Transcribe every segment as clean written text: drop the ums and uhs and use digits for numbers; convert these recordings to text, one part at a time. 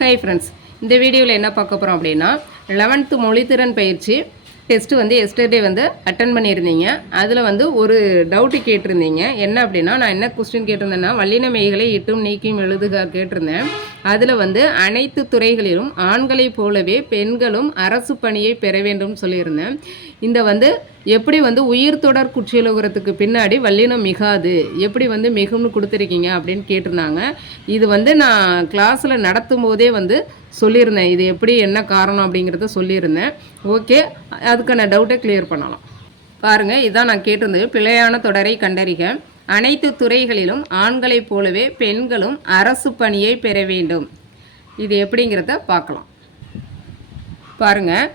Hi friends, இந்த வீடியோவில் என்ன பார்க்க போகிறோம் அப்படின்னா 11th மொழித்திறன் பயிற்சி டெஸ்ட்டு வந்து எஸ்டர்டே வந்து அட்டன் பண்ணியிருந்தீங்க. அதில் வந்து ஒரு டவுட்டு கேட்டிருந்தீங்க. என்ன அப்படின்னா, நான் என்ன கொஸ்டின் கேட்டிருந்தேன்னா, வல்லின மெய்களை இட்டும் நீக்கியும் எழுதுக கேட்டிருந்தேன். அதில் வந்து அனைத்து துறைகளிலும் ஆண்களைப் போலவே பெண்களும் அரசு பணியை பெற வேண்டும் சொல்லியிருந்தேன். இந்த வந்து எப்படி வந்து உயிர் தொடர் குற்றியலுகிறதுக்கு பின்னாடி வல்லினம் மிகாது எப்படி வந்து மிகும்னு கொடுத்துருக்கீங்க அப்படின்னு கேட்டிருந்தாங்க. இது வந்து நான் கிளாஸில் நடத்தும் போதே வந்து சொல்லியிருந்தேன். இது எப்படி என்ன காரணம் அப்படிங்கிறத சொல்லியிருந்தேன். ஓகே, அதுக்கான டவுட்டை கிளியர் பண்ணலாம். பாருங்கள், இதான் நான் கேட்டிருந்தது. பிழையான தொடரை கண்டறிக. அனைத்து துறைகளிலும் ஆண்களைப் போலவே பெண்களும் அரசு பணியை பெற வேண்டும். இது எப்படிங்கிறத பார்க்கலாம். பாருங்கள்,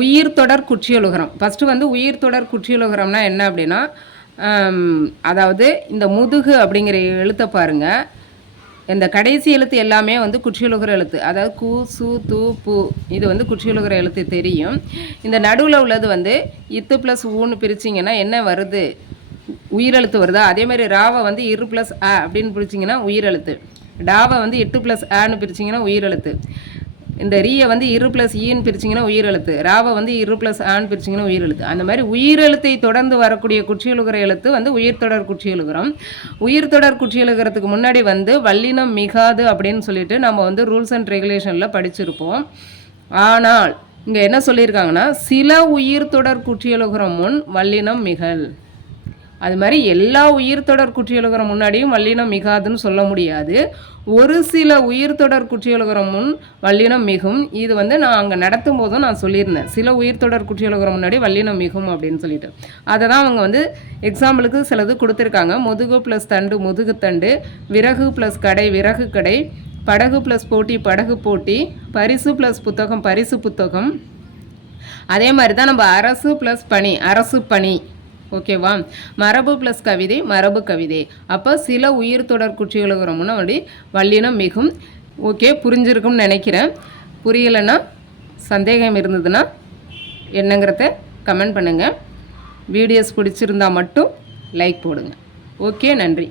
உயிர் தொடர் குற்றியலுகரம். ஃபஸ்ட்டு வந்து உயிர் தொடர் குற்றியலுகரம்னா என்ன அப்படின்னா, அதாவது இந்த முதுகு அப்படிங்கிற எழுத்தை பாருங்கள். இந்த கடைசி எழுத்து எல்லாமே வந்து குற்றியலுகர எழுத்து. அதாவது கு, சு, து, பு. இது வந்து குற்றியலுகர எழுத்து தெரியும். இந்த நடுவில் உள்ளது வந்து இத்து ப்ளஸ் ஊன்னு பிரிச்சிங்கன்னா என்ன வருது? உயிரெழுத்து வருதா? அதே மாதிரி ராவை வந்து இரு ப்ளஸ் அ அப்படின்னு பிரிச்சிங்கன்னா உயிரெழுத்து. டாவை வந்து 8 ப்ளஸ் ஆன்னு பிரிச்சிங்கன்னா உயிரெழுத்து. இந்த ரீயை வந்து இரு ப்ளஸ் ஈன்னு பிரிச்சிங்கன்னா உயிரெழுத்து. ராவை வந்து இரு ப்ளஸ் ஆன்னு பிரிச்சிங்கன்னா உயிரெழுத்து. அந்த மாதிரி உயிரெழுத்தை தொடர்ந்து வரக்கூடிய குற்றியலுகர எழுத்து வந்து உயிர்த்தொடர் குற்றியலுகரம். உயிர்த்தொடர் குற்றியலுகரத்துக்கு முன்னாடி வந்து வல்லினம் மிகாது அப்படின்னு சொல்லிட்டு நம்ம வந்து ரூல்ஸ் அண்ட் ரெகுலேஷனில் படிச்சிருப்போம். ஆனால் இங்கே என்ன சொல்லியிருக்காங்கன்னா, சில உயிர்த்தொடர் குற்றியலுகரம் முன் வல்லினம் மிகல். அது மாதிரி எல்லா உயிர்த்தொடர் குற்றியலுகரம் முன்னாடியும் வல்லினம் மிகாதுன்னு சொல்ல முடியாது. ஒரு சில உயிர்த்தொடர் குற்றியலுகரம் முன் வல்லினம் மிகும். இது வந்து நான் அங்கே நடத்தும் போதும் நான் சொல்லியிருந்தேன். சில உயிர்த்தொடர் குற்றியலுகரம் முன்னாடி வல்லினம் மிகும் அப்படின்னு சொல்லிட்டு. அதை தான் அவங்க வந்து எக்ஸாம்பிளுக்கு சிலது கொடுத்துருக்காங்க. முதுகு ப்ளஸ் தண்டு முதுகு தண்டு, விறகு ப்ளஸ் கடை விறகு கடை, படகு ப்ளஸ் போட்டி படகு போட்டி, பரிசு ப்ளஸ் புத்தகம் பரிசு புத்தகம். அதே மாதிரி தான் நம்ம அரசு ப்ளஸ் பணி அரசு பணி. ஓகேவா? மரபு ப்ளஸ் கவிதை மரபு கவிதை. அப்போ சில உயிர் தொடர் குற்றியலுகரம்னா அப்படி வல்லினம் மிகும். ஓகே, புரிஞ்சிருக்கும்னு நினைக்கிறேன். புரியலைன்னா சந்தேகம் இருந்ததுன்னா என்னங்கிறத கமெண்ட் பண்ணுங்கள். வீடியோஸ் பிடிச்சிருந்தால் மட்டும் லைக் போடுங்க. ஓகே, நன்றி.